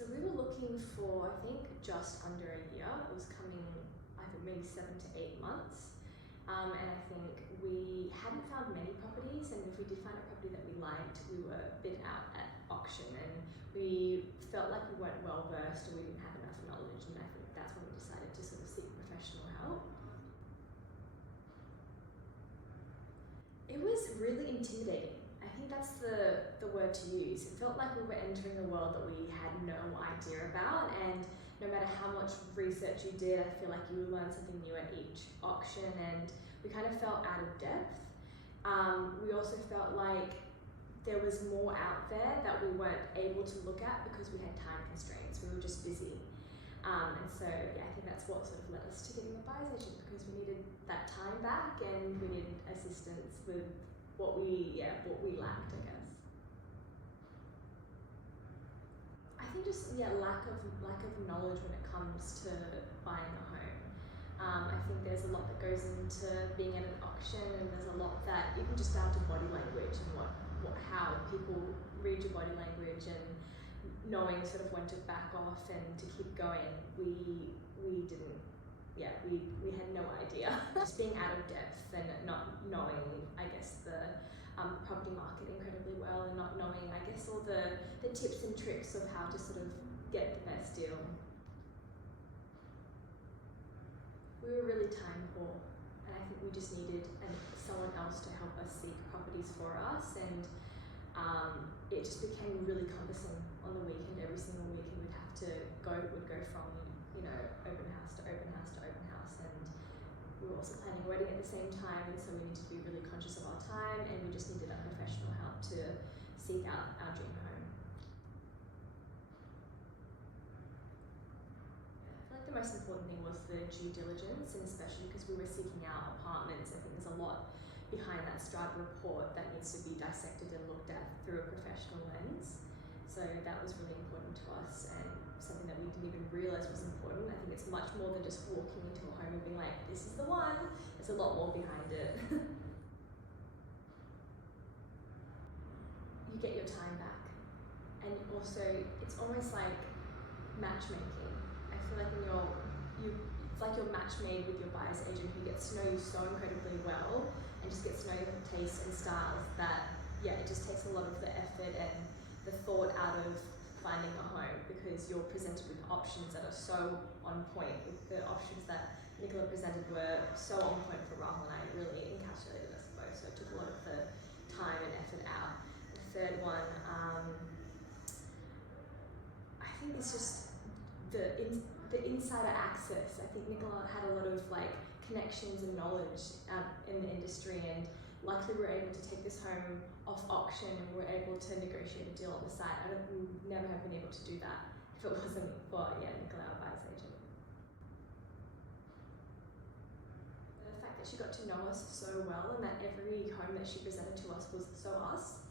So we were looking for, I think, just under a year. It was coming, I think, maybe 7 to 8 months. And I think we hadn't found many properties, and if we did find a property that we liked, we were bid out at auction, and we felt like we weren't well versed or we didn't have enough knowledge, and I think that's when we decided to sort of seek professional help. It was really intimidating. I think that's the word to use. It felt like we were entering a world that we had no idea about, and no matter how much research you did, I feel like you learned something new at each auction, and we kind of felt out of depth. We also felt like there was more out there that we weren't able to look at because we had time constraints. We were just busy. And so yeah, I think that's what sort of led us to getting a buyer's agent, because we needed that time back and we needed assistance with what we lacked, I guess. I think just lack of knowledge when it comes to buying a home. I think there's a lot that goes into being at an auction, and there's a lot that even just down to body language and how people read your body language, and knowing sort of when to back off and to keep going. We had no idea. Just being out of depth and not knowing, I guess, the property market incredibly well, and not knowing, I guess, all the tips and tricks of how to sort of get the best deal. We were really time poor, and I think we just needed someone else to help us seek properties for us, and it just became really cumbersome on the weekend. Every single weekend we'd go from, open house to open house to open house, and we were also planning a wedding at the same time, and so we needed to be really conscious of our time, and we just needed that professional help to seek out our dream home. I feel like the most important thing was the due diligence, and especially because we were seeking out apartments. I think there's a lot behind that strata report that needs to be dissected and looked at through a professional lens. So that was really important to us, and something that we didn't even realise was important. I think it's much more than just walking into a home and being like, this is the one. There's a lot more behind it. You get your time back, and also it's almost like matchmaking. I feel like it's like you're match made with your buyer's agent, who gets to know you so incredibly well and just gets to know your tastes and styles that it just takes a lot of the effort and the thought out of finding a home, because you're presented with options that are so on point. The options that Nicola presented were so on point for Rahul, and I really encapsulated us both, so it took a lot of the time and effort out. The third one, I think it's just the insider access. I think Nicola had a lot of connections and knowledge in the industry, and luckily we were able to take this home off auction, and we were able to negotiate a deal on the site. We would never have been able to do that if it wasn't for Nicola, our buyer's agent. The fact that she got to know us so well, and that every home that she presented to us was so us.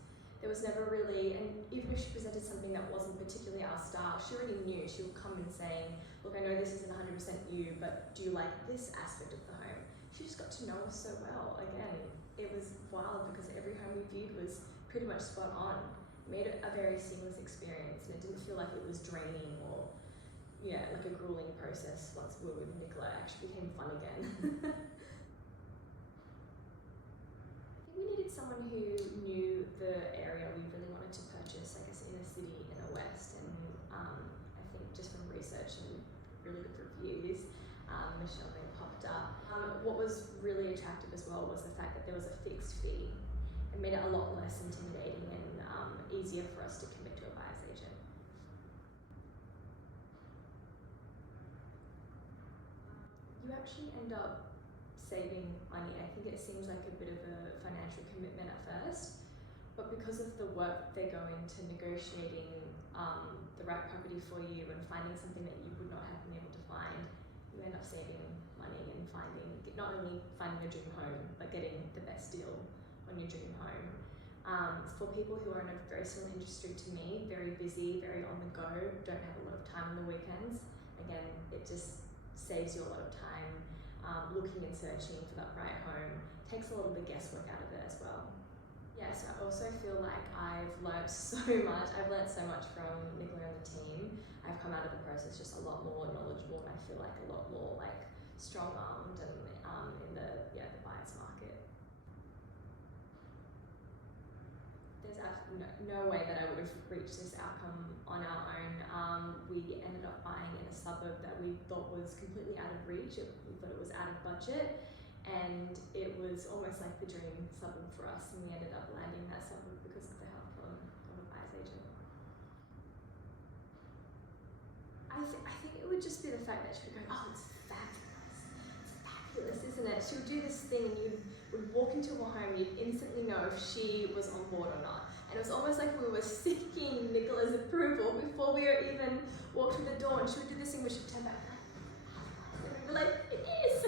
There was never really, and even if she presented something that wasn't particularly our style, she already knew. She would come in saying, look, I know this isn't 100% you, but do you like this aspect of the home? She just got to know us so well. Again, it was wild, because every home we viewed was pretty much spot on. It made it a very seamless experience, and it didn't feel like it was draining or like a grueling process. Once we were with Nicola, it actually became fun again. We needed someone who knew the area we really wanted to purchase, I guess, in a city in the west, and I think just from research and really good reviews, Michelle May popped up. What was really attractive as well was the fact that there was a fixed fee. It made it a lot less intimidating and easier for us to commit to a buyer's agent. You actually end up saving money. I think it seems like a bit of a financial commitment at first, but because of the work they go into negotiating the right property for you and finding something that you would not have been able to find, you end up saving money and not only finding a dream home, but getting the best deal on your dream home. For people who are in a very similar industry to me, very busy, very on the go, don't have a lot of time on the weekends, again, it just saves you a lot of time looking and searching for that right home. Takes a lot of the guesswork out of it as well. Yeah, so I also also feel like I've learnt so much. I've learnt so much from Nicola and the team. I've come out of the process just a lot more knowledgeable, and I feel like a lot more like strong-armed and in the buyer's market. There's absolutely no way that I would have reached this outcome on our own. We ended up buying in a suburb that we thought was completely out of reach. We thought it was out of budget, and it was almost like the dream suburb for us, and we ended up landing that suburb because of the help of a buyer's agent. I think it would just be the fact that she would go, oh, it's fabulous, isn't it? She would do this thing, and you would walk into her home, you'd instantly know if she was on board or not. And it was almost like we were seeking Nicola's approval before we were even walked through the door, and she would do this thing where she'd turn back and we'd be like, it is!